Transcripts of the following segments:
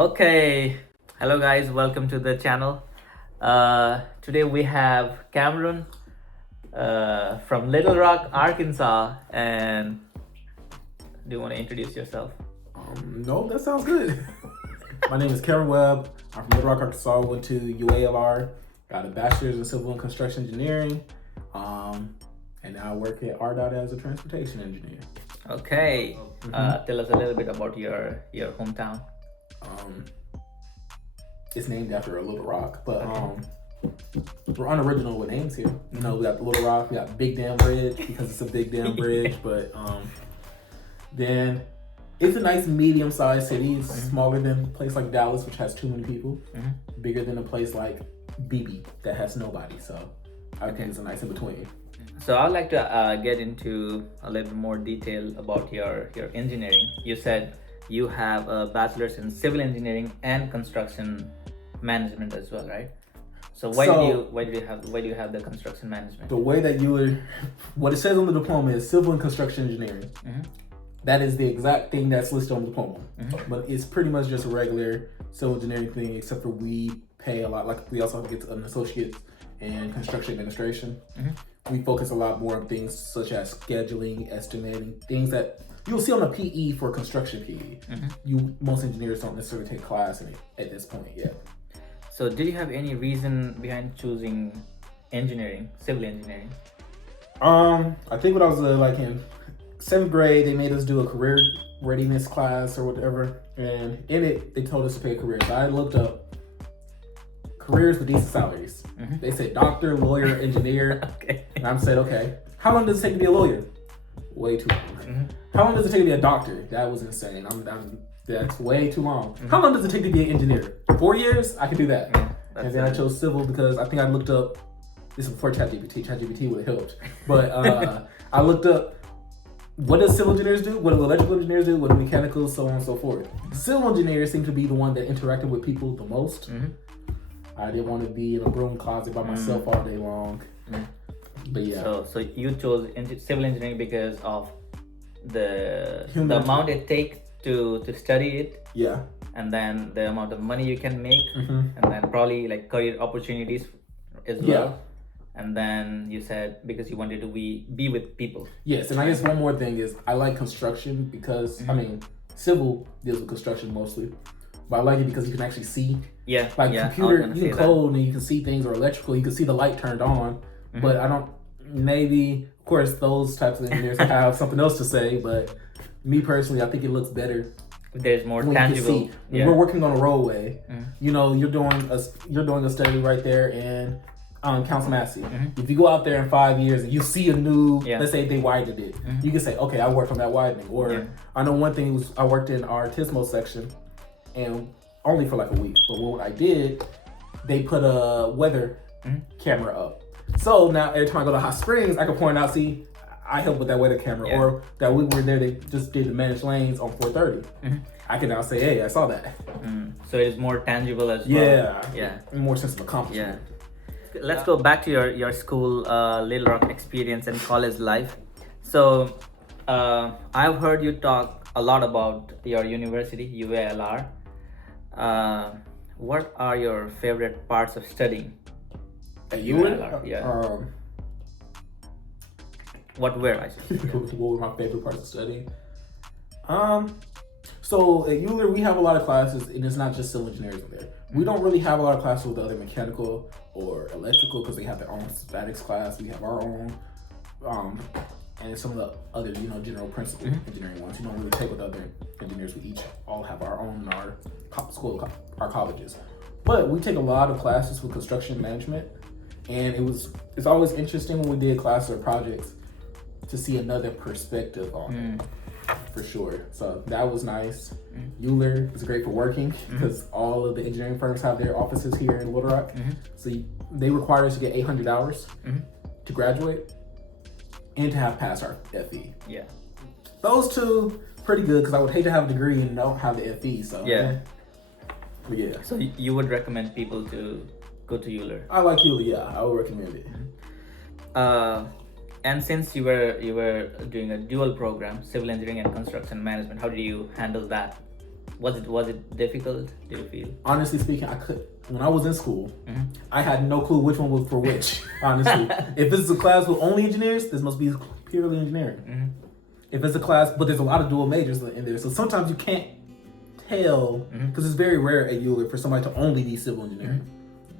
Okay, hello guys, welcome to the channel. Today we have Cameron from Little Rock, Arkansas, and do you want to introduce yourself? No, that sounds good. My name is Cameron Webb. I'm from Little Rock, Arkansas. Went to UALR, got a bachelor's in civil and construction engineering, and now I work at ARDOT as a transportation engineer. Okay, tell us a little bit about your hometown. It's named after a little rock, but we're unoriginal with names here. You know, we got Little Rock, we got Big Dam Bridge because it's a big damn bridge, but then it's a nice medium-sized city. It's smaller than a place like Dallas, which has too many people. Bigger than a place like BB that has nobody. So I think it's a nice in between. So I'd like to get into a little more detail about your engineering. You said you have a bachelor's in civil engineering and construction management as well, right? So why do you have the construction management? The way that what it says on the diploma is civil and construction engineering. That is the exact thing that's listed on the diploma. But it's pretty much just a regular civil engineering thing, except for we pay a lot. Like we also have to get an associate in construction administration. We focus a lot more on things such as scheduling, estimating, things that you'll see on the PE for construction PE. Most engineers don't necessarily take class in it at this point yet. So did you have any reason behind choosing engineering, civil engineering? I think when I was like in 7th grade, they made us do a career readiness class or whatever, and in it they told us to pick a career. So I looked up careers with decent salaries. They said doctor, lawyer, engineer. And I said, okay, how long does it take to be a lawyer? Way too long. How long does it take to be a doctor? That was insane. That's way too long. How long does it take to be an engineer? 4 years? I could do that. And then I chose civil because I think I looked up, this is before ChatGPT. ChatGPT would have helped. But I looked up, what does civil engineers do? What do electrical engineers do? What do mechanicals, so on and so forth. Civil engineers seem to be the one that interacted with people the most. I didn't want to be in a broom closet by myself all day long. But yeah. So you chose civil engineering because of the amount it takes to study it. Yeah. And then the amount of money you can make, and then probably like career opportunities as well. And then you said because you wanted to be with people. Yes, and I guess one more thing is I like construction because I mean civil deals with construction mostly, but I like it because you can actually see. Computer, you can code and you can see things, or electrical, you can see the light turned on. But I don't. Maybe of course those types of engineers have something else to say, but me personally, I think it looks better. There's more tangible. We're working on a roadway. You know, you're doing a study right there in Council Massey. If you go out there in 5 years and you see a new, let's say they widened it, you can say, okay, I worked on that widening. Or I know one thing was I worked in our Tismo section, and only for like a week. But what I did, they put a weather camera up. So now every time I go to Hot Springs, I can point out, see, I helped with that weather camera. Or that we were there, they just did the managed lanes on 430. I can now say, hey, I saw that. So it is more tangible as well. Yeah. More sense of accomplishment. Let's go back to your school, Little Rock experience and college life. So I've heard you talk a lot about your university, UALR. What are your favorite parts of studying at UALR? What were I said? What were my favorite parts of studying? So at UALR we have a lot of classes, and it's not just civil engineers in there. We don't really have a lot of classes with the other mechanical or electrical because they have their own statics class. We have our own, and some of the other, general principle engineering ones. You don't really take with other engineers. We all have our own in our school, our colleges. But we take a lot of classes with construction management, and it's always interesting when we did classes or projects to see another perspective on it. For sure. So that was nice. UALR is great for working because all of the engineering firms have their offices here in Little Rock. So they require us to get 800 hours to graduate and to have passed our FE. Those two, pretty good because I would hate to have a degree and don't have the FE. So So you would recommend people to go to UALR? I like UALR, I would recommend it. And since you were doing a dual program, civil engineering and construction management, how did you handle that? Was it difficult? Do you feel? Honestly speaking, when I was in school, I had no clue which one was for which. Honestly, if this is a class with only engineers, this must be purely engineering. If it's a class, but there's a lot of dual majors in there, so sometimes you can't tell because it's very rare at UALR for somebody to only be civil engineering,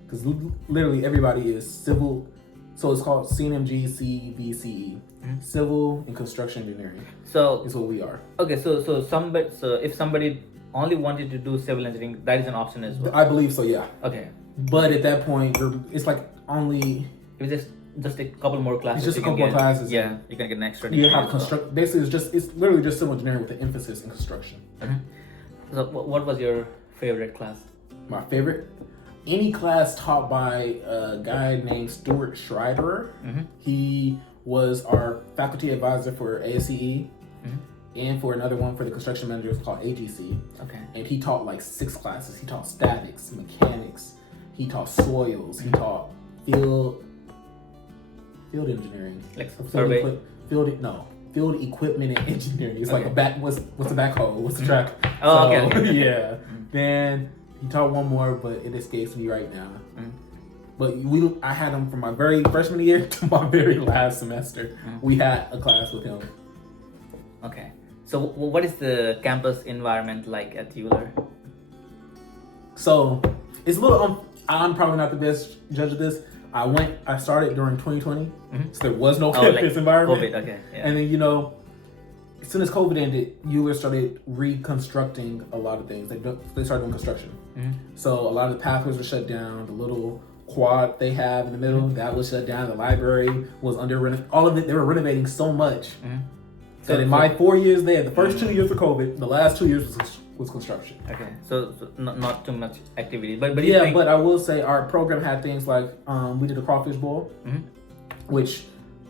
because literally everybody is civil. So it's called CNMG CVCE, Civil and Construction Engineering. So is what we are. Okay, so if somebody only wanted to do civil engineering, that is an option as well. I believe so, yeah. Okay. But at that point, it's like only. It was just a couple more classes. It's just a couple more classes. Yeah, you can get an extra. You have construct. Basically, it's literally just civil engineering with an emphasis in construction. So, what was your favorite class? My favorite, any class taught by a guy named Stuart Schreiber. He was our faculty advisor for ASCE. And for another one for the construction manager, it's called AGC. Okay. And he taught like 6 classes. He taught statics, mechanics. He taught soils. He taught field engineering. Like survey. Field equipment and engineering. It's like what's a backhoe? What's the track? Oh, okay. Yeah. Then he taught one more, but it escapes me right now. But I had him from my very freshman year to my very last semester. We had a class with him. Okay. So what is the campus environment like at UALR? So it's a little. I'm probably not the best judge of this. I started during 2020, so there was no campus environment. COVID, okay. Yeah. And then as soon as COVID ended, UALR started reconstructing a lot of things. They started doing construction. So a lot of the pathways were shut down. The little quad they have in the middle that was shut down. The library was under all of it. They were renovating so much. So in my 4 years there, the first 2 years were COVID, the last 2 years was construction. Okay, so not too much activity, but yeah, but I will say our program had things like we did a crawfish bowl, which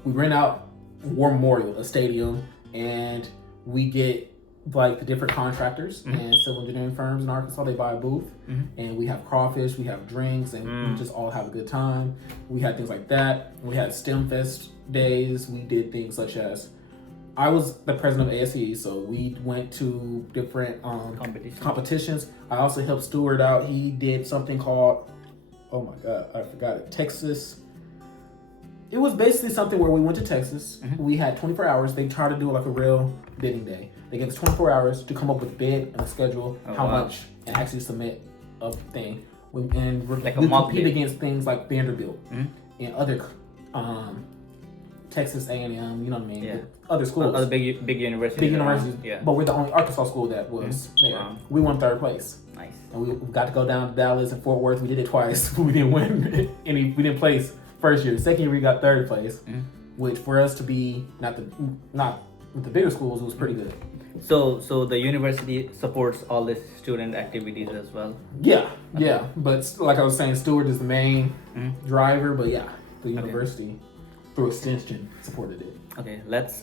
we rent out War Memorial, a stadium, and we get like the different contractors and civil engineering firms in Arkansas. They buy a booth, and we have crawfish, we have drinks, and we just all have a good time. We had things like that. We had STEM Fest days. We did things such as. I was the president of ASCE, so we went to different competitions. I also helped Stuart out. He did something called, oh my God, I forgot it, Texas. It was basically something where we went to Texas. We had 24 hours. They tried to do like a real bidding day. They gave us 24 hours to come up with a bid and a schedule, much, and actually submit a thing. And like we compete against things like Vanderbilt and other Texas A&M, you know what I mean? Yeah. Other schools. Other big universities. Big universities. Yeah. But we're the only Arkansas school that was there. Wow. We won 3rd place. Nice. And we got to go down to Dallas and Fort Worth. We did it twice. We didn't win we didn't place first year. Second year we got 3rd place, which for us to be not with the bigger schools, it was pretty good. So the university supports all the student activities as well? Yeah. But like I was saying, Stewart is the main driver, but yeah, the university through extension supported it. Okay, let's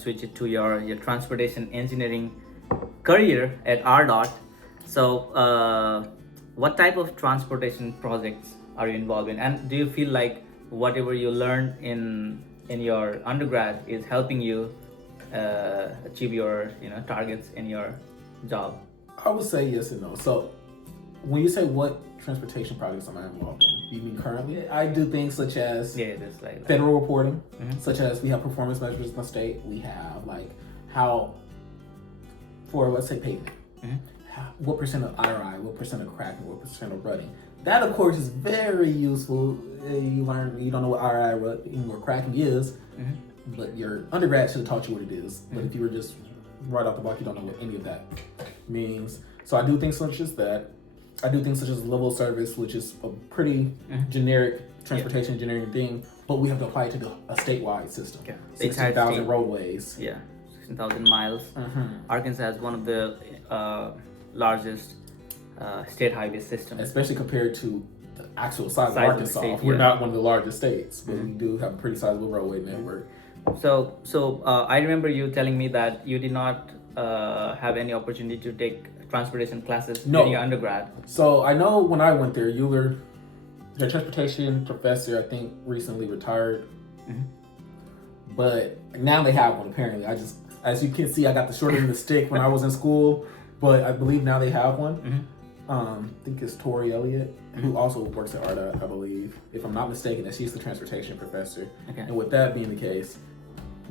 switch it to your transportation engineering career at ARDOT. So what type of transportation projects are you involved in, and do you feel like whatever you learned in your undergrad is helping you achieve your targets in your job? I would say yes and no. So when you say what transportation projects am I involved in, you mean currently? I do things such as federal reporting, such as we have performance measures in the state. We have like how, for let's say pavement, what percent of IRI, what percent of cracking, what percent of rutting. That of course is very useful. You don't know what IRI, what cracking is, but your undergrad should have taught you what it is. But if you were just right off the block, you don't know what any of that means. So I do things such as that. I do things such as level of service, which is a pretty generic transportation engineering thing, but we have to apply it to a statewide system. 16,000 roadways. Yeah, 16,000 miles. Arkansas has one of the largest state highway systems. Especially compared to the actual size of Arkansas. We're not one of the largest states, but we do have a pretty sizable roadway network. So I remember you telling me that you did not have any opportunity to take transportation classes during your undergrad. So I know when I went there, UALR, their transportation professor, I think recently retired. But now they have one apparently. As you can see, I got the short end of the stick when I was in school. but I believe now they have one. Mm-hmm. I think it's Tori Elliott, who also works at ARDOT, I believe. If I'm not mistaken, that she's the transportation professor. Okay. And with that being the case,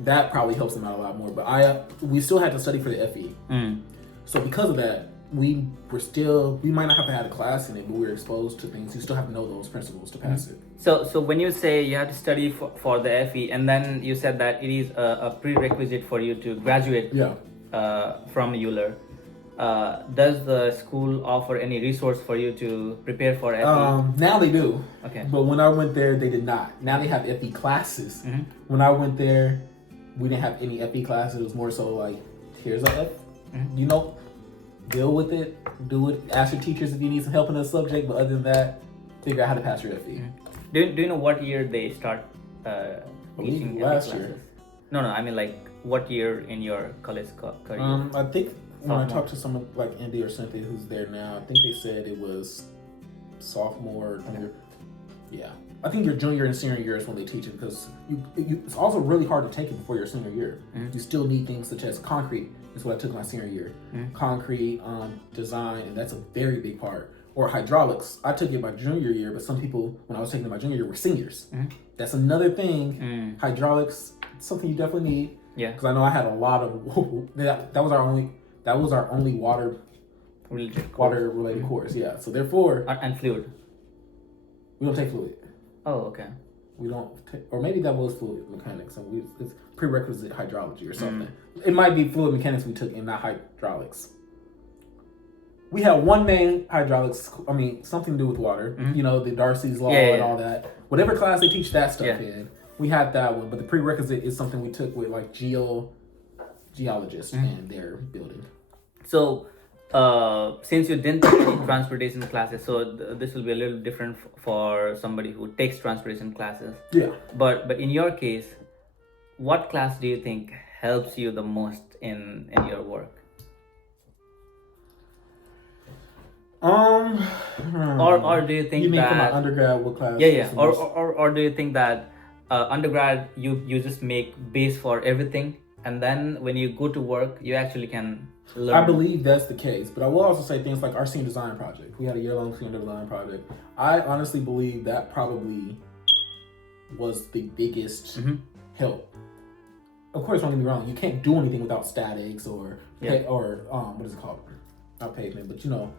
that probably helps them out a lot more. But we still had to study for the FE. So because of that, we might not have had a class in it, but we were exposed to things. You still have to know those principles to pass it. So when you say you have to study for the FE, and then you said that it is a prerequisite for you to graduate from UALR, does the school offer any resource for you to prepare for FE? Now they do. Okay. But when I went there, they did not. Now they have FE classes. When I went there, we didn't have any FE classes. It was more so like, here's a F, deal with it, do it. Ask your teachers if you need some help in a subject, but other than that, figure out how to pass your FE. Do you know what year they start teaching FE last classes? year. No, I mean like what year in your college career? I think when I Sophomore. talked to someone like Andy or Cynthia who's there now, I think they said it was sophomore. Yeah, I think your junior and senior year is when they teach it, because it's also really hard to take it before your senior year. You still need things such as concrete. Is what I took my senior year. Concrete, design, and that's a very big part. Or hydraulics. I took it my junior year, but some people, when I was taking it my junior year, were seniors. That's another thing. Hydraulics, something you definitely need. Yeah. Because I know I had a lot of that was our only water related course. Yeah. So therefore, and fluid. We don't take fluid. Oh, okay. We don't take, or maybe that was fluid mechanics, and it's prerequisite hydrology or something. It might be fluid mechanics we took and not hydraulics. We had one main hydraulics, something to do with water. You know, the Darcy's Law and all that. Whatever class they teach that stuff in, we had that one. But the prerequisite is something we took with like geologists and their building. So, since you didn't take any transportation classes, so this will be a little different for somebody who takes transportation classes. Yeah. But in your case, what class do you think helps you the most in your work? Or do you think you mean that from my undergrad, what class? or do you think that undergrad you just make base for everything, and then when you go to work you actually can learn? I believe that's the case, but I will also say things like our senior design project. We had a year-long senior design project. I honestly believe that probably was the biggest help. Of course, don't get me wrong, you can't do anything without statics or what is it called? Not pavement, but you know,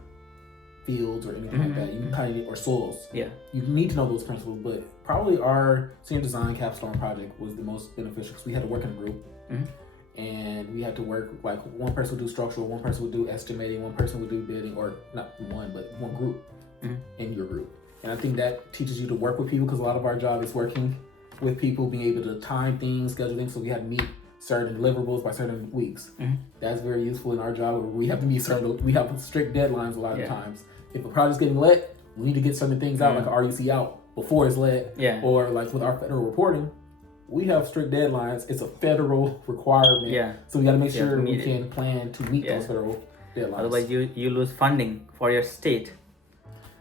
fields or anything like that. You kind of need, or soils. Yeah. You need to know those principles, but probably our senior design capstone project was the most beneficial because we had to work in a group. And we had to work, like one person would do structural, one person would do estimating, one person would do bidding, or not one, but one group in your group. And I think that teaches you to work with people, because a lot of our job is working with people, being able to time things, schedule things. So we had to meet certain deliverables by certain weeks. That's very useful in our job, where we have to meet we have strict deadlines a lot of times. If a project's getting let, we need to get certain things out, like an RUC out before it's let. Or like with our federal reporting, we have strict deadlines. It's a federal requirement. So we got to make sure we can plan to meet those federal deadlines. Otherwise, you lose funding for your state,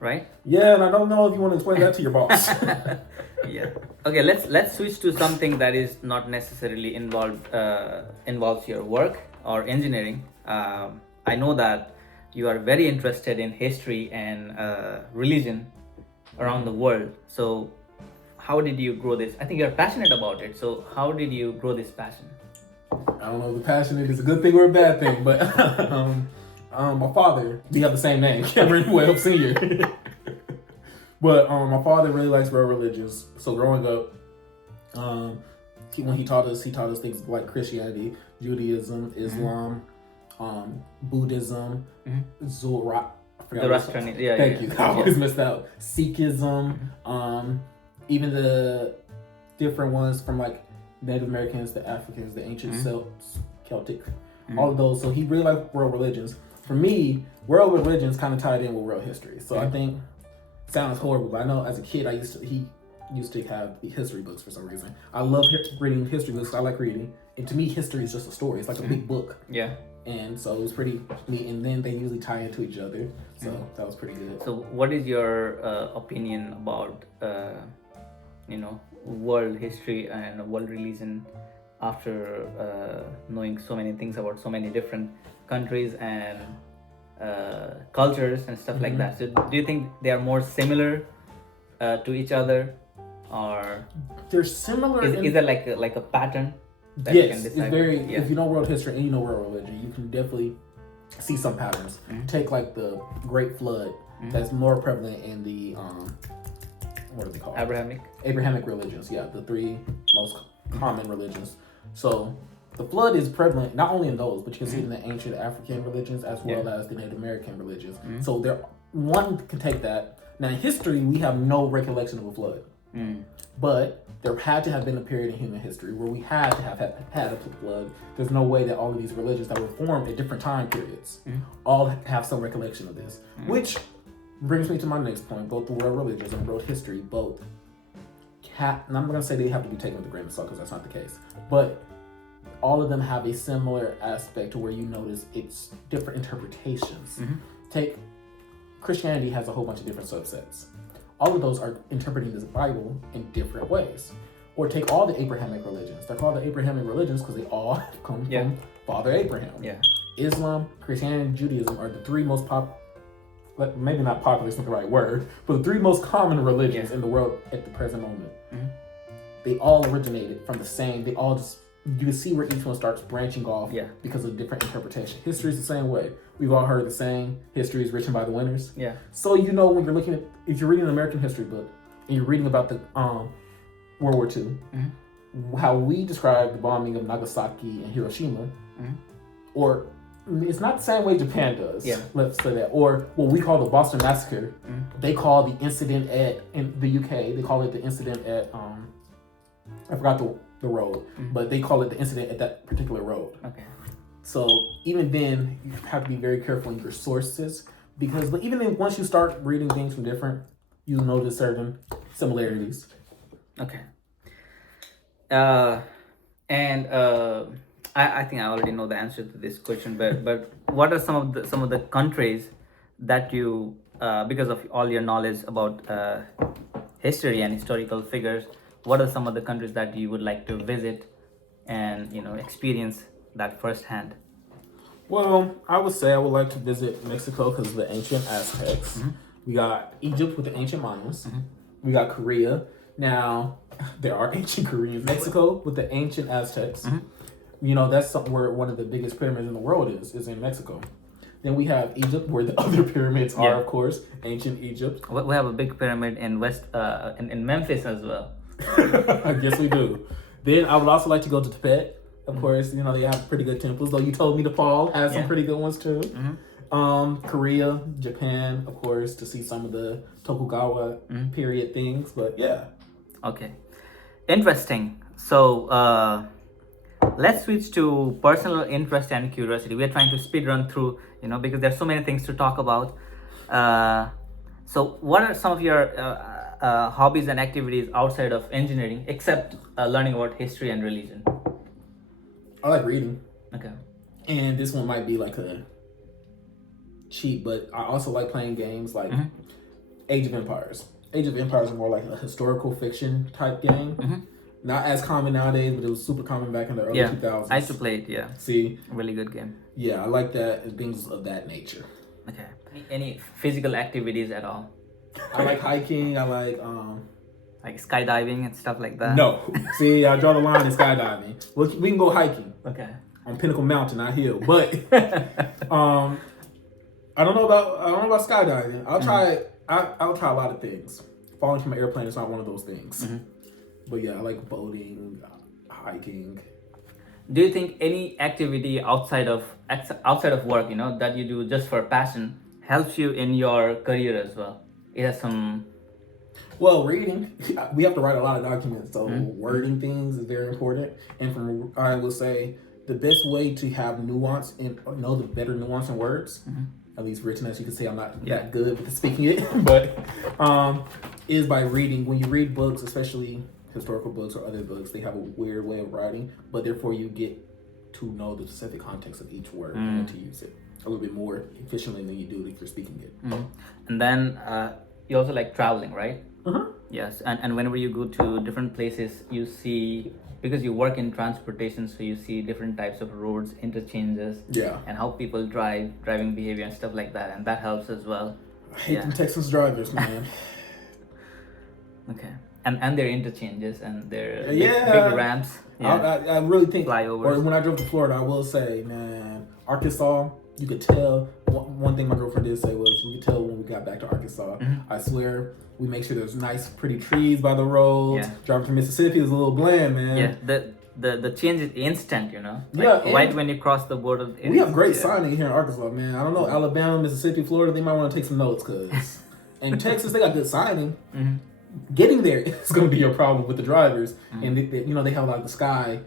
right? Yeah, and I don't know if you want to explain that to your boss. Okay, let's switch to something that is not necessarily involves your work or engineering. I know that you are very interested in history and religion around the world. So how did you grow this? I think you're passionate about it. So how did you grow this passion? I don't know if the passionate is a good thing or a bad thing, but my father, we have the same name, Cameron Webb Sr. But my father really likes world religions. So growing up, when he taught us things like Christianity, Judaism, Islam, Buddhism, Zoroastrianism. Thank you. I always missed out. Sikhism, even the different ones from like Native Americans, the Africans, the ancient Celts, Celtic, all of those. So he really liked world religions. For me, world religions kind of tied in with world history. So I think, sounds horrible, but I know as a kid he used to have history books for some reason. I love reading history books. I like reading, and to me, history is just a story. It's like a big book. And so it was pretty neat. And then they usually tie into each other. So that was pretty good. So what is your opinion about world history and world religion after knowing so many things about so many different countries and cultures and stuff like that. So do you think they are more similar to each other, or They're similar. is there like a pattern that you can Yes, it's decipher? very. Yeah. If you know world history and you know world religion, you can definitely see some patterns. Take like the Great Flood, that's more prevalent in the what are they called? Abrahamic religions. Yeah, the three most common religions. So the flood is prevalent not only in those, but you can see it in the ancient African religions as well as the Native American religions. So there, one can take that. Now in history, we have no recollection of a flood, but there had to have been a period in human history where we had to have had a flood. There's no way that all of these religions that were formed at different time periods all have some recollection of this, which brings me to my next point. Both the world religions and world history, both and I'm not going to say they have to be taken with a grain of salt because that's not the case, but all of them have a similar aspect to where you notice it's different interpretations. Take Christianity has a whole bunch of different subsets. All of those are interpreting this Bible in different ways. Or take all the Abrahamic religions. They're called the Abrahamic religions because they all come from Father Abraham. Islam, Christianity, and Judaism are the three most maybe not popular, it's not the right word, but the three most common religions in the world at the present moment. They all originated from the same, you can see where each one starts branching off because of different interpretation. History is the same way. We've all heard the saying, history is written by the winners. So you know when you're looking at, if you're reading an American history book and you're reading about the World War II, how we describe the bombing of Nagasaki and Hiroshima, or it's not the same way Japan does, let's say that, or what we call the Boston Massacre, they call the incident in the UK, they call it the incident at, I forgot the road, but they call it the incident at that particular road. So even then, you have to be very careful in your sources, because even then, once you start reading things from different, you'll notice certain similarities. I think I already know the answer to this question, but what are some of the countries that you because of all your knowledge about history and historical figures, what are some of the countries that you would like to visit and experience that firsthand? Well, I would say I would like to visit Mexico because of the ancient Aztecs. We got Egypt with the ancient Mayans. We got Korea. Now, there are ancient Koreans. Mexico with the ancient Aztecs. That's where one of the biggest pyramids in the world is in Mexico. Then we have Egypt, where the other pyramids are, of course, ancient Egypt. We have a big pyramid in in Memphis as well. I guess we do. Then I would also like to go to Tibet. Of course, they have pretty good temples, though you told me Nepal has some pretty good ones too. Korea, Japan, of course, to see some of the Tokugawa period things, but yeah. Okay. Interesting. So let's switch to personal interest and curiosity. We are trying to speed run through, because there's so many things to talk about. So what are some of your hobbies and activities outside of engineering, except learning about history and religion? I like reading. Okay. And this one might be like a cheat, but I also like playing games like Age of Empires. Age of Empires is more like a historical fiction type game. Not as common nowadays, but it was super common back in the early 2000s. I used to play it, See? Really good game. Yeah, I like that and things of that nature. Okay. Any physical activities at all? I like hiking. I like like skydiving and stuff like that? No. See, I draw the line in skydiving. We can go hiking. Okay. On Pinnacle Mountain, not hill. But I don't know about skydiving. I'll try I'll try a lot of things. Falling from an airplane is not one of those things. But yeah, I like boating, hiking. Do you think any activity outside of work, that you do just for passion, helps you in your career as well? It has some. Well, reading, we have to write a lot of documents, so wording things is very important. And I will say the best way to have nuance and know the better nuance in words, at least written, as you can see, I'm not that good with speaking it, but is by reading. When you read books, especially historical books or other books, they have a weird way of writing, but therefore you get to know the specific context of each word and to use it a little bit more efficiently than you do if you're speaking it. And then you also like traveling, right? Yes, and whenever you go to different places, you see, because you work in transportation, so you see different types of roads, interchanges, Yeah. and how people driving behavior and stuff like that, and that helps as well. I hate them Texas drivers, man. Okay, and their interchanges and their Yeah. big ramps. Yeah. I really think, Flyovers. or when I drove to Florida, I will say, man, Arkansas, you could tell. One thing my girlfriend did say was, we could tell when we got back to Arkansas. Mm-hmm. I swear, we make sure there's nice, pretty trees by the roads. Yeah. Driving to Mississippi is a little bland, man. Yeah, the change is instant, you know. Yeah, Like, right when you cross the border. We have great signing here in Arkansas, man. I don't know, Alabama, Mississippi, Florida, they might want to take some notes, cause in Texas they got good signing. Mm-hmm. Getting there is going to be your problem with the drivers, and they have like the sky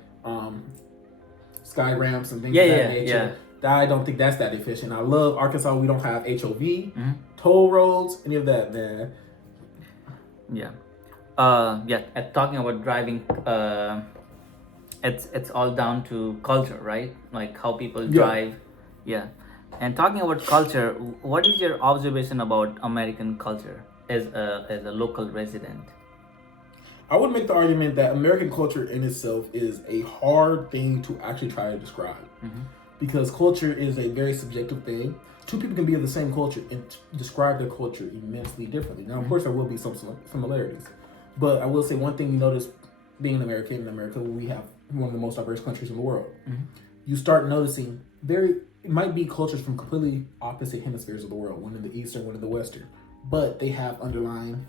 ramps and things of that nature. I don't think that's that efficient. I love Arkansas. We don't have HOV, toll roads, any of that, man. Yeah, talking about driving, it's all down to culture, right? Like how people drive. Yeah, and talking about culture, what is your observation about American culture as a local resident? I would make the argument that American culture in itself is a hard thing to actually try to describe. Because culture is a very subjective thing. Two people can be of the same culture and describe their culture immensely differently. Now, of course, there will be some similarities. But I will say one thing you notice being an American in America, we have one of the most diverse countries in the world. You start noticing it might be cultures from completely opposite hemispheres of the world, one in the eastern, one in the western. But they have underlying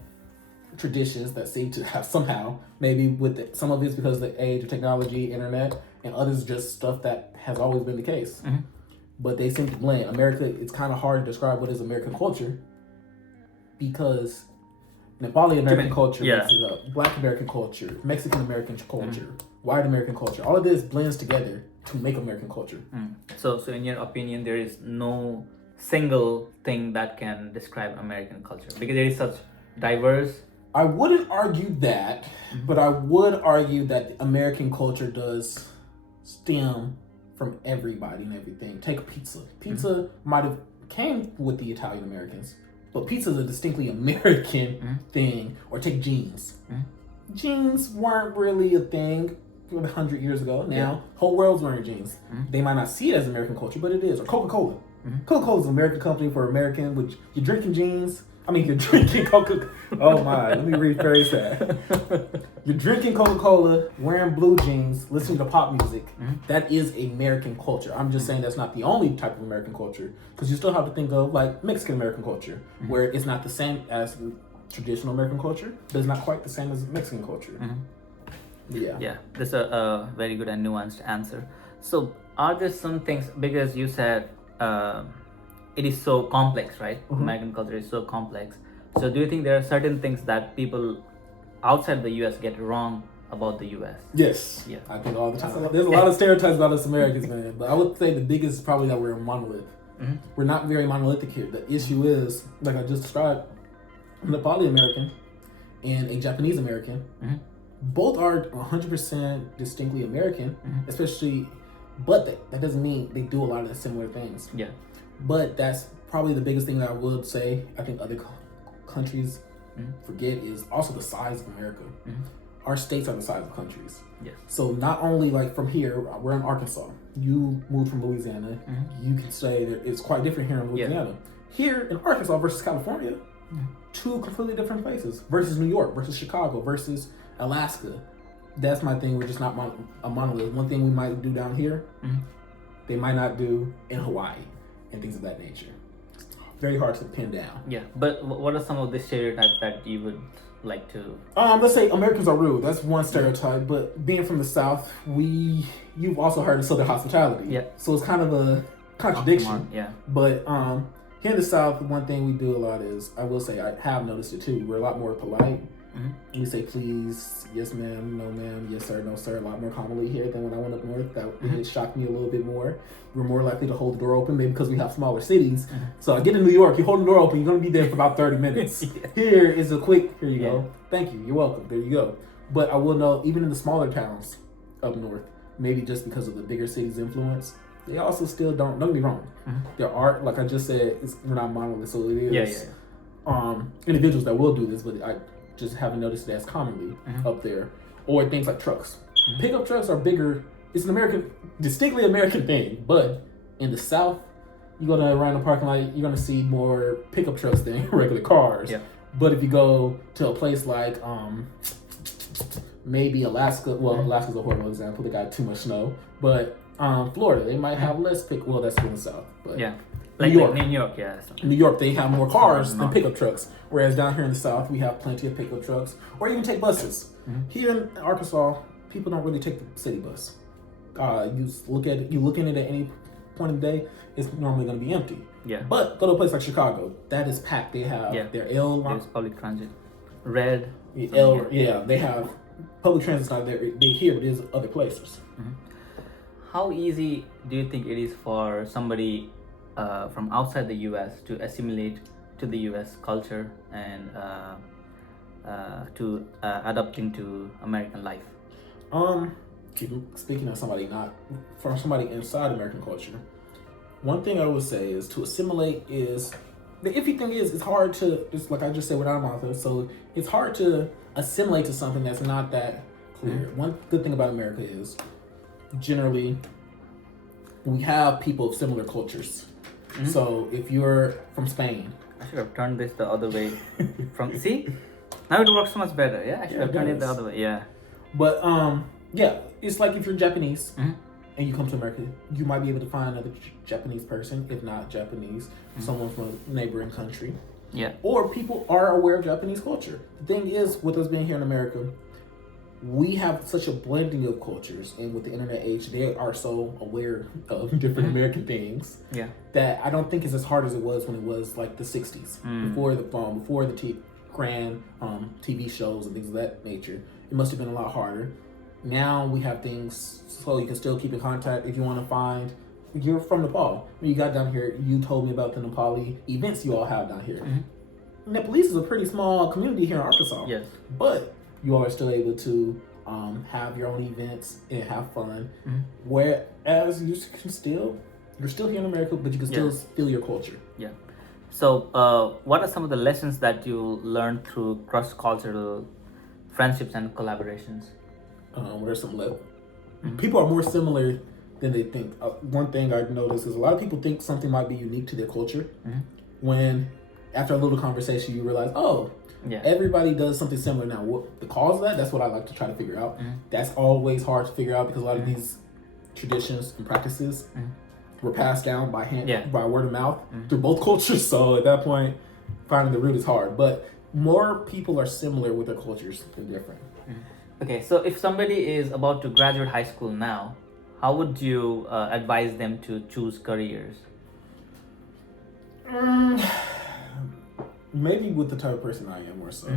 traditions that seem to have somehow, maybe with some of it's because of the age of technology, internet, and others just stuff that has always been the case. But they seem to blend. America, it's kind of hard to describe what is American culture because Nepali American culture mixes up, Black American culture, Mexican American culture, white American culture. All of this blends together to make American culture. So in your opinion, there is no single thing that can describe American culture because it is such diverse. I wouldn't argue that, but I would argue that American culture does stem from everybody and everything. Take pizza. Pizza might have came with the Italian Americans, but pizza is a distinctly American thing. Or take jeans. Jeans weren't really a thing 100 years ago. Now, whole world's wearing jeans. They might not see it as American culture, but it is. Or Coca-Cola. Coca-Cola is an American company for American, which you're drinking jeans. You're drinking Coca. Oh my! Let me rephrase that. You're drinking Coca-Cola, wearing blue jeans, listening to pop music. That is American culture. I'm just saying that's not the only type of American culture, because you still have to think of like Mexican American culture, where it's not the same as traditional American culture, but it's not quite the same as Mexican culture. Yeah, that's a very good and nuanced answer. So, are there some things, because you said it is so complex, right? American culture is so complex. So do you think there are certain things that people outside the US get wrong about the US? Yes. Yeah. I think all the time. There's a lot of stereotypes about us Americans, man. But I would say the biggest is probably that we're a monolith. We're not very monolithic here. The issue is, like I just described, a Nepali American and a Japanese American. Both are 100% distinctly American, especially, but that doesn't mean they do a lot of the similar things. Yeah. But that's probably the biggest thing that I would say. I think other countries forget is also the size of America. Our states are the size of countries. Yes. So not only like from here, we're in Arkansas. You moved from Louisiana. You can say that it's quite different here in Louisiana. Here in Arkansas versus California, two completely different places. Versus New York, versus Chicago, versus Alaska. That's my thing. We're just not a monolith. One thing we might do down here, they might not do in Hawaii. And things of that nature. Very hard to pin down. Yeah, but what are some of the stereotypes that you would like to? Let's say Americans are rude. That's one stereotype. But being from the South, you've also heard of Southern hospitality. Yeah. So it's kind of a contradiction. Yeah. But here in the South, one thing we do a lot is, I will say, I have noticed it too. We're a lot more polite. We say please, yes ma'am, no ma'am, yes sir, no sir, a lot more commonly here than when I went up north. That it shocked me a little bit more. We're more likely to hold the door open, maybe because we have smaller cities. So I get to New York, you hold the door open, you're going to be there for about 30 minutes. Here is a quick, here you go, thank you, you're welcome, there you go. But I will know, even in the smaller towns up north, maybe just because of the bigger cities' influence, they also still don't get me wrong. There are, like I just said, we're not monolith, so it is individuals that will do this, but just haven't noticed it as commonly up there. Or things like trucks. Pickup trucks are bigger. It's an distinctly American thing. But in the South, you go to around the parking lot, you're gonna see more pickup trucks than regular cars. Yeah. But if you go to a place like maybe Alaska, well, Alaska's a horrible example. They got too much snow. But Florida, they might have less well, that's in the South. But Yeah. New York. New York, yeah. New York, they have more cars than pickup trucks. Whereas down here in the South, we have plenty of pickup trucks, or even take buses. Here in Arkansas, people don't really take the city bus. You look in it at any point in the day, it's normally going to be empty. Yeah. But go to a place like Chicago, that is packed. They have their L. There's public transit. Red. They have public transit not there. They here, but there's other places. How easy do you think it is for somebody from outside the U.S. to assimilate to the U.S. culture and to adapting to American life? Speaking of somebody inside American culture, one thing I would say is to assimilate is the iffy thing is it's hard to, just like I just said without an author, so it's hard to assimilate to something that's not that clear. One good thing about America is generally we have people of similar cultures. So if you're from Spain, I should have turned this the other way. See, now it works so much better. Yeah, I should have turned it the other way. Yeah, but it's like if you're Japanese and you come to America, you might be able to find another Japanese person, if not Japanese, someone from a neighboring country. Yeah. Or people are aware of Japanese culture. The thing is, with us being here in America, we have such a blending of cultures, and with the internet age, they are so aware of different American things that I don't think it's as hard as it was when it was like the 60s, before the phone, before the grand TV shows and things of that nature. It must have been a lot harder. Now we have things so you can still keep in contact if you want to find. You're from Nepal. When you got down here, you told me about the Nepali events you all have down here. Nepalese is a pretty small community here in Arkansas. Yes. But you all are still able to have your own events and have fun. Whereas you're still here in America, but you can still feel your culture. Yeah. So, what are some of the lessons that you learned through cross-cultural friendships and collaborations? There's some left. People are more similar than they think. One thing I've noticed is a lot of people think something might be unique to their culture. When after a little conversation, you realize, everybody does something similar. Now, what the cause of that? That's what I like to try to figure out. That's always hard to figure out because a lot of these traditions and practices were passed down by by word of mouth through both cultures. So at that point, finding the root is hard. But more people are similar with their cultures than different. Okay, so if somebody is about to graduate high school now, how would you advise them to choose careers? Maybe with the type of person I am, or so.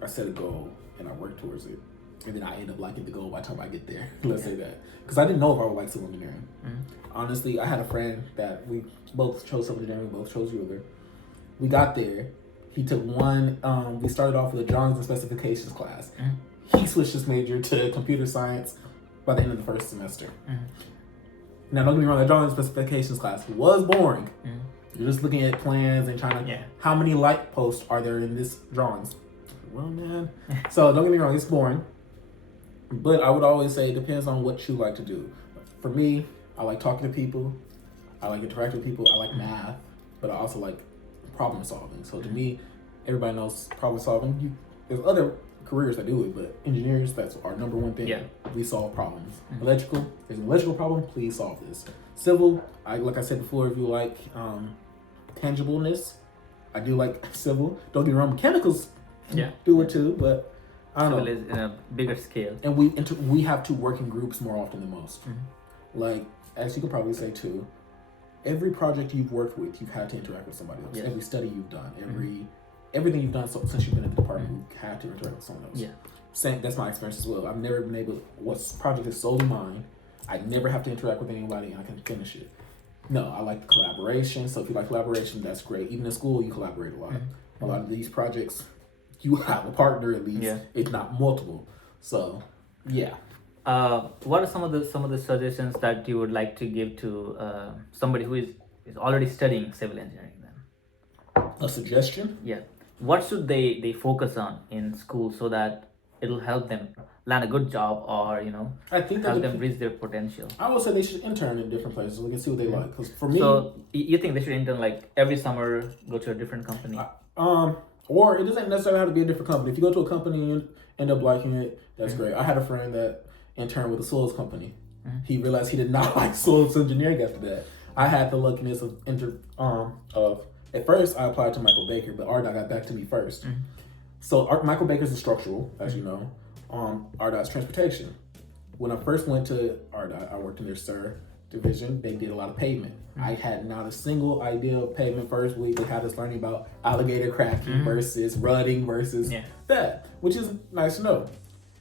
I set a goal and I work towards it, and then I end up liking the goal by the time I get there. Let's say that, because I didn't know if I would like civil engineering. Honestly, I had a friend that we both chose civil engineering, we both chose UALR. We got there. He took one. We started off with a drawings and specifications class. He switched his major to computer science by the end of the first semester. Now, don't get me wrong, the drawing and specifications class was boring. You're just looking at plans and trying to, how many light posts are there in this drawings? Well, man. So don't get me wrong, it's boring. But I would always say it depends on what you like to do. For me, I like talking to people. I like interacting with people. I like math, but I also like problem solving. So to me, everybody knows problem solving. There's other careers that do it, but engineers, that's our number one thing. We solve problems. Electrical, there's an electrical problem, please solve this. Civil, like I said before, if you like tangibleness, I do like civil. Don't get me wrong, mechanicals do it too, but I don't know. Civil is in a bigger scale. And we have to work in groups more often than most. Like, as you could probably say too, every project you've worked with, you've had to interact with somebody else. Every study you've done, everything you've done since you've been in the department, you have to interact with someone else. Same, that's my experience as well. I've never been able, what's project is solely mine, I never have to interact with anybody and I can finish it. No, I like the collaboration. So if you like collaboration, that's great. Even in school, you collaborate a lot. A lot of these projects, you have a partner at least, if not multiple. So, what are some of the suggestions that you would like to give to somebody who is already studying civil engineering then? A suggestion? what should they focus on in school so that it'll help them land a good job, or I think that help them reach their potential? I would say they should intern in different places. We can see what they like. Because for me, so you think they should intern like every summer, go to a different company? Or it doesn't necessarily have to be a different company. If you go to a company and end up liking it, that's great. I had a friend that interned with a soils company. He realized he did not like soils engineering after that. I had the luckiness of at first I applied to Michael Baker, but ARDOT got back to me first. So Michael Baker's is structural, as you know. ARDOT's transportation. When I first went to ARDOT, I worked in their SIR division. They did a lot of pavement. I had not a single idea of pavement first week. They had us learning about alligator cracking versus rutting versus that, which is nice to know.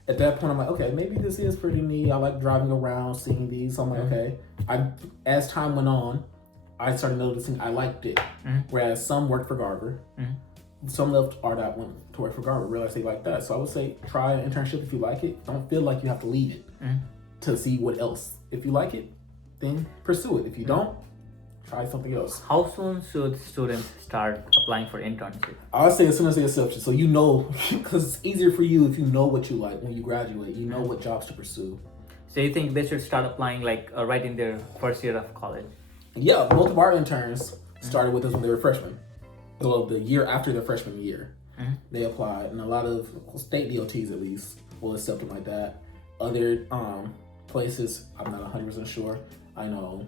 At that point, I'm like, okay, maybe this is pretty neat. I like driving around, seeing these. So I'm like, okay. As time went on, I started noticing I liked it. Whereas some worked for Garver. Some left ARDOT, went to work for Garver, realized they like that. So I would say try an internship if you like it. Don't feel like you have to leave it to see what else. If you like it, then pursue it. If you don't, try something else. How soon should students start applying for internships? I would say as soon as they accept you. So you know, because it's easier for you if you know what you like when you graduate. You know what jobs to pursue. So you think they should start applying like right in their first year of college? Yeah, both of our interns started with us when they were freshmen. So the year after their freshman year, they applied, and a lot of state DOTs at least will accept them like that. Other places, I'm not 100% sure. I know,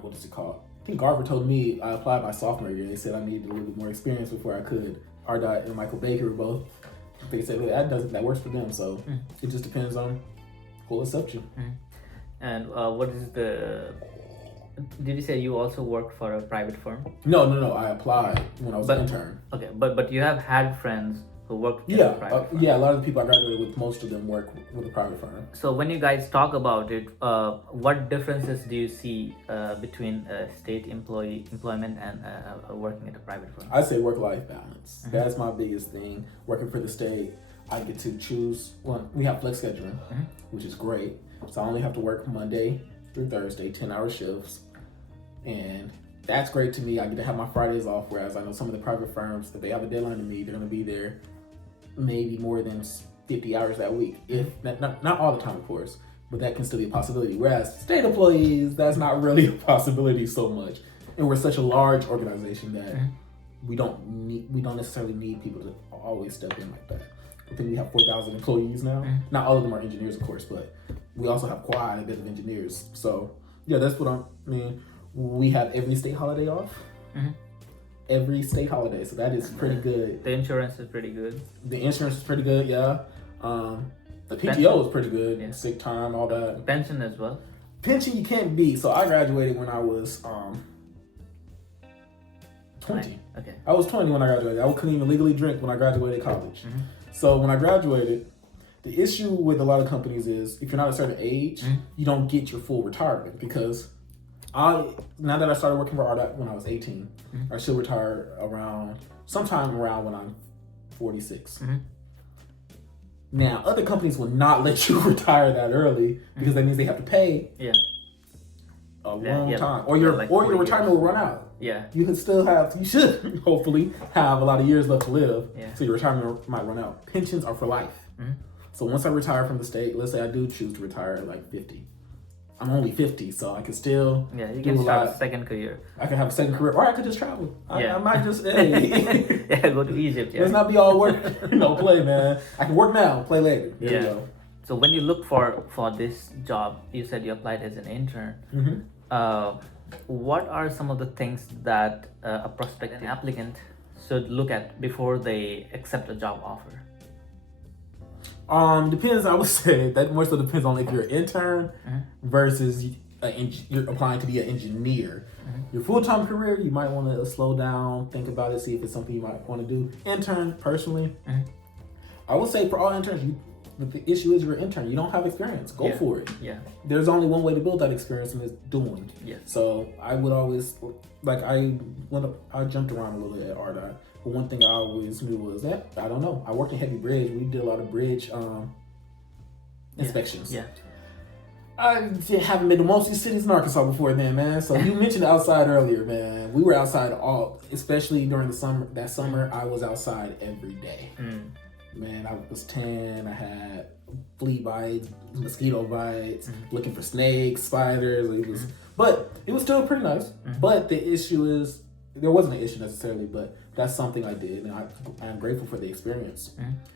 what is it called? I think Garver told me I applied my sophomore year. They said I needed a little bit more experience before I could. ARDOT and Michael Baker were both. They said that works for them. So it just depends on who will accept you. And what is the? Did you say you also worked for a private firm? No. I applied when I was an intern. Okay, but you have had friends who worked in a private firm. Yeah, a lot of the people I graduated with, most of them work with a private firm. So when you guys talk about it, what differences do you see between state employment and working at a private firm? I say work-life balance. That's my biggest thing. Working for the state, I get to choose. Well, we have flex scheduling, which is great. So I only have to work Monday through Thursday, 10-hour shifts. And that's great to me. I get to have my Fridays off, whereas I know some of the private firms, if they have a deadline to meet, they're going to be there maybe more than 50 hours that week. If not all the time, of course, but that can still be a possibility. Whereas state employees, that's not really a possibility so much. And we're such a large organization that we don't necessarily need people to always step in like that. I think we have 4,000 employees now. Not all of them are engineers, of course, but we also have quite a bit of engineers. So yeah, that's what I mean. We have every state holiday off. Every state holiday, so that is pretty good. The insurance is pretty good. The insurance is pretty good, yeah. The PTO is pretty good. Sick time, all that. Pension as well. Pension you can't beat. So I graduated when I was 20. Okay. I was 20 when I graduated. I couldn't even legally drink when I graduated college. So when I graduated, the issue with a lot of companies is if you're not a certain age, you don't get your full retirement because now that I started working for ARDOT when I was 18, I should retire sometime around when I'm 46. Now, other companies will not let you retire that early because that means they have to pay a long time, or your retirement will run out. You should hopefully have a lot of years left to live, so your retirement might run out. Pensions are for life. So once I retire from the state, let's say I do choose to retire at like 50. I'm only 50, so I can still you can start a second career. I can have a second career, or I could just travel. I might just go to Egypt. Let's not be all work, play, man. I can work now, play later. There you go. So when you look for this job, you said you applied as an intern. What are some of the things that a prospective applicant should look at before they accept a job offer? Depends. I would say that more so depends on if you're an intern versus you're applying to be an engineer. Your full-time career, you might want to slow down, think about it, see if it's something you might want to do. Intern, personally, I would say for all interns, the issue is you're an intern. You don't have experience. Go for it. There's only one way to build that experience, and it's doing. So I would always I jumped around a little bit at ARDOT. But one thing I always knew was that, I don't know, I worked in heavy bridge. We did a lot of bridge inspections. I haven't been to most of these cities in Arkansas before then, man. So you mentioned outside earlier, man. We were outside especially during the summer. That summer, I was outside every day. Man, I was tan. I had flea bites, mosquito bites, looking for snakes, spiders. But it was still pretty nice. But the issue is, there wasn't an issue necessarily, but that's something I did, and I'm grateful for the experience.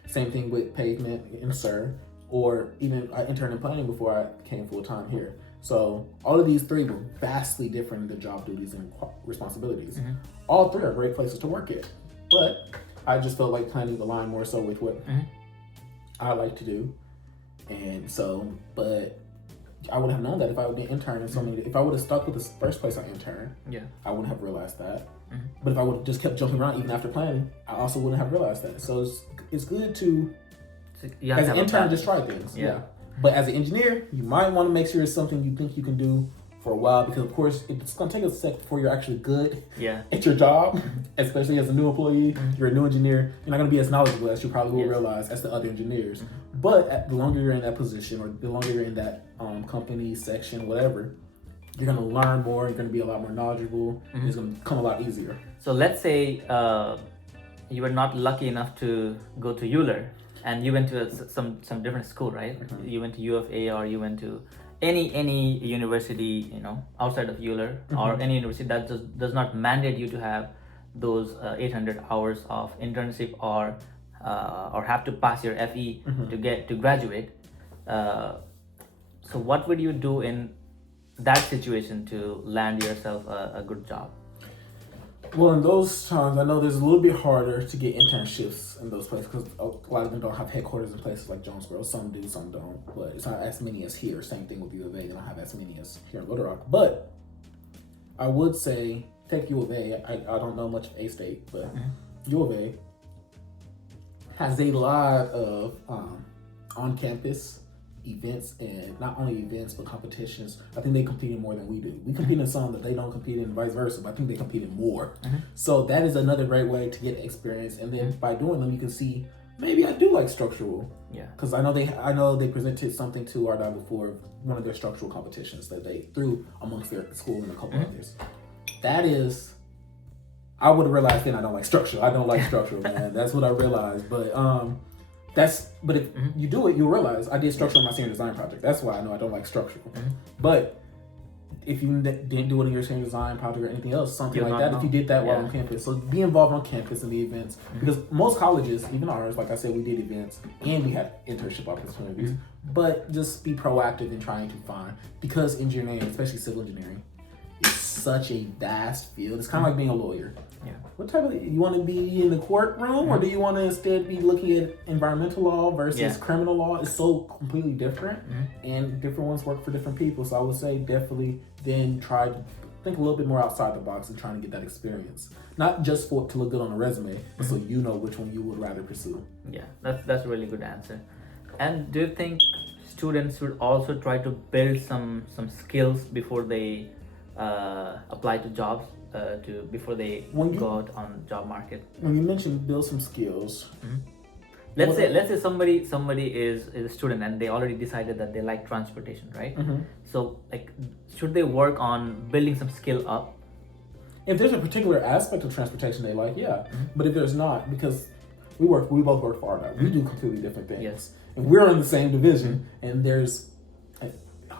Same thing with pavement and SIR, or even I interned in planning before I came full time here. So all of these three were vastly different in the job duties and responsibilities. All three are great places to work at, but I just felt like planning aligned more so with what I like to do. And so, but I would have known that if I would be interning so many. If I would have stuck with the first place I interned, I wouldn't have realized that. But if I would have just kept jumping around even after planning, I also wouldn't have realized that. So it's good to, as an intern, just try things. But as an engineer, you might want to make sure it's something you think you can do for a while, because of course it's going to take a sec before you're actually good at your job, especially as a new employee. You're a new engineer, you're not going to be as knowledgeable as you probably will realize as the other engineers. But the longer you're in that position, or the longer you're in that company, section, whatever, you're going to learn more, you're going to be a lot more knowledgeable, it's going to come a lot easier. So let's say you were not lucky enough to go to UALR, and you went to some different school, right? You went to U of A, or you went to any university, outside of UALR, or any university that does not mandate you to have those 800 hours of internship, or have to pass your FE to graduate. So what would you do in that situation to land yourself a good job? Well, in those times, I know there's a little bit harder to get internships in those places, because a lot of them don't have headquarters in places like Jonesboro. Some do, some don't. But it's not as many as here. Same thing with U of A. They don't have as many as here in Little Rock. But I would say, take U of A. I don't know much of A-State, but U of A has a lot of on-campus events, and not only events but competitions. I think they compete in more than we do. We compete in some that they don't compete in, vice versa, but I think they compete in more. So that is another great way to get experience, and then by doing them you can see, maybe I do like structural. Because I know they presented something to ARDOT before, one of their structural competitions that they threw amongst their school and a couple others. That is, I would have realized then I don't like structural. I don't like structural, man. That's what I realized. But but if you do it, you'll realize I did structural in my senior design project. That's why I know I don't like structural. But if you didn't do it in your senior design project or anything else, something like that, if you did that while on campus, so be involved on campus in the events, because most colleges, even ours, like I said, we did events and we had internship opportunities. But just be proactive in trying to find, because engineering, especially civil engineering, is such a vast field. It's kind of like being a lawyer. What type of, you want to be in the courtroom, or do you want to instead be looking at environmental law versus criminal law? It's so completely different, and different ones work for different people. So I would say definitely then try to think a little bit more outside the box and trying to get that experience, not just for it to look good on a resume, but so you know which one you would rather pursue. That's a really good answer. And do you think students should also try to build some skills before they apply to jobs, before they go out on job market? When you mentioned build some skills, let's say somebody is a student and they already decided that they like transportation, right? So like, should they work on building some skill up? If there's a particular aspect of transportation they like, but if there's not, because we both work for ARDOT, we do completely different things, and we're in the same division, and there's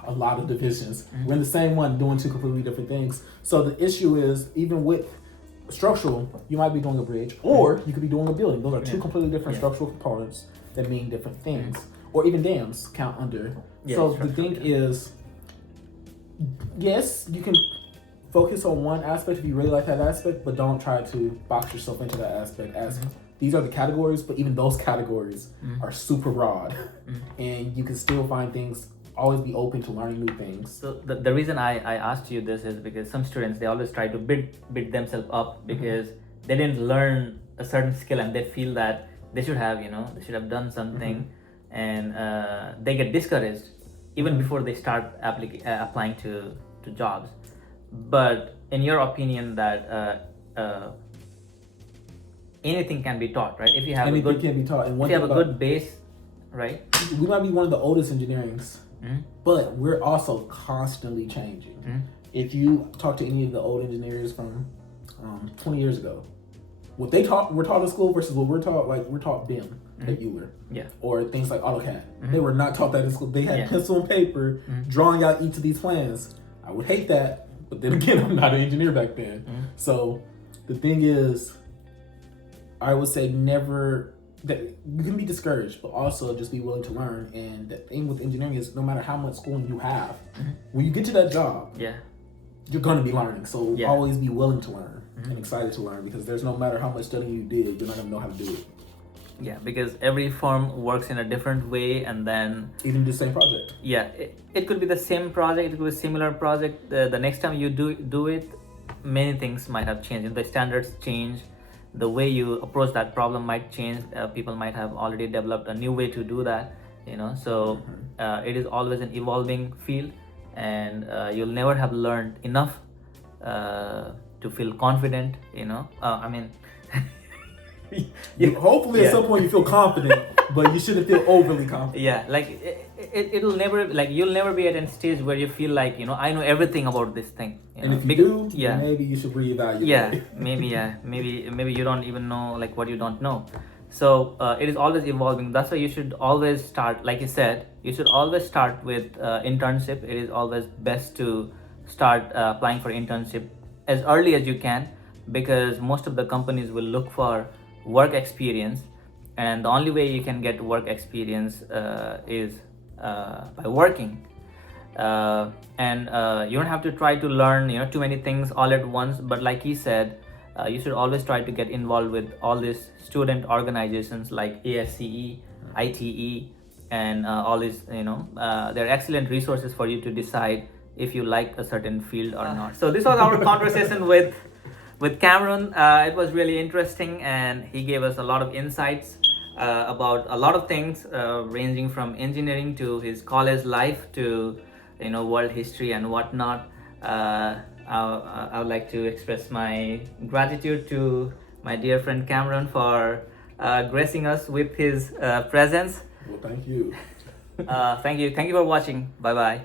a lot of divisions. We're in the same one doing two completely different things. So the issue is, even with structural, you might be doing a bridge, or you could be doing a building. Those are two completely different structural components that mean different things. Or even dams count under. So the thing is, yes, you can focus on one aspect if you really like that aspect, but don't try to box yourself into that aspect as these are the categories, but even those categories are super broad. And you can still find things, always be open to learning new things. So the reason I asked you this is because some students, they always try to build themselves up because they didn't learn a certain skill, and they feel that they should have done something, and they get discouraged even before they start applying to jobs. But in your opinion, that anything can be taught, right? If you have anything can be taught, and if you have a good base, right? We might be one of the oldest engineering but we're also constantly changing. If you talk to any of the old engineers from 20 years ago, what were taught in school versus what we're taught, like we're taught BIM at UALR, or things like AutoCAD. They were not taught that in school. They had pencil and paper drawing out each of these plans. I would hate that, but then again, I'm not an engineer back then. So the thing is, I would say never, that you can be discouraged, but also just be willing to learn. And the thing with engineering is, no matter how much schooling you have, when you get to that job, you're going to be learning. So always be willing to learn and excited to learn, because there's no matter how much studying you did, you're not going to know how to do it. Yeah, because every firm works in a different way, and then even the same project. Yeah, it could be the same project, it could be a similar project. The next time you do it, many things might have changed. The standards change, the way you approach that problem might change. People might have already developed a new way to do that, so it is always an evolving field, and you'll never have learned enough to feel confident. I mean, hopefully at some point you feel confident, but you shouldn't feel overly confident. Yeah, like it'll never, like you'll never be at a stage where you feel like I know everything about this thing. And if you do, maybe you should reevaluate. Maybe you don't even know like what you don't know. So it is always evolving. That's why you should always start, like you said, you should always start with internship. It is always best to start applying for internship as early as you can, because most of the companies will look for work experience, and the only way you can get work experience is by working. And you don't have to try to learn too many things all at once, but like he said, you should always try to get involved with all these student organizations like ASCE, ITE, and all these. They're excellent resources for you to decide if you like a certain field or not. So this was our conversation with Cameron. It was really interesting, and he gave us a lot of insights about a lot of things, ranging from engineering to his college life to world history and whatnot. I would like to express my gratitude to my dear friend Cameron for gracing us with his presence. Well, thank you. Thank you for watching. Bye bye.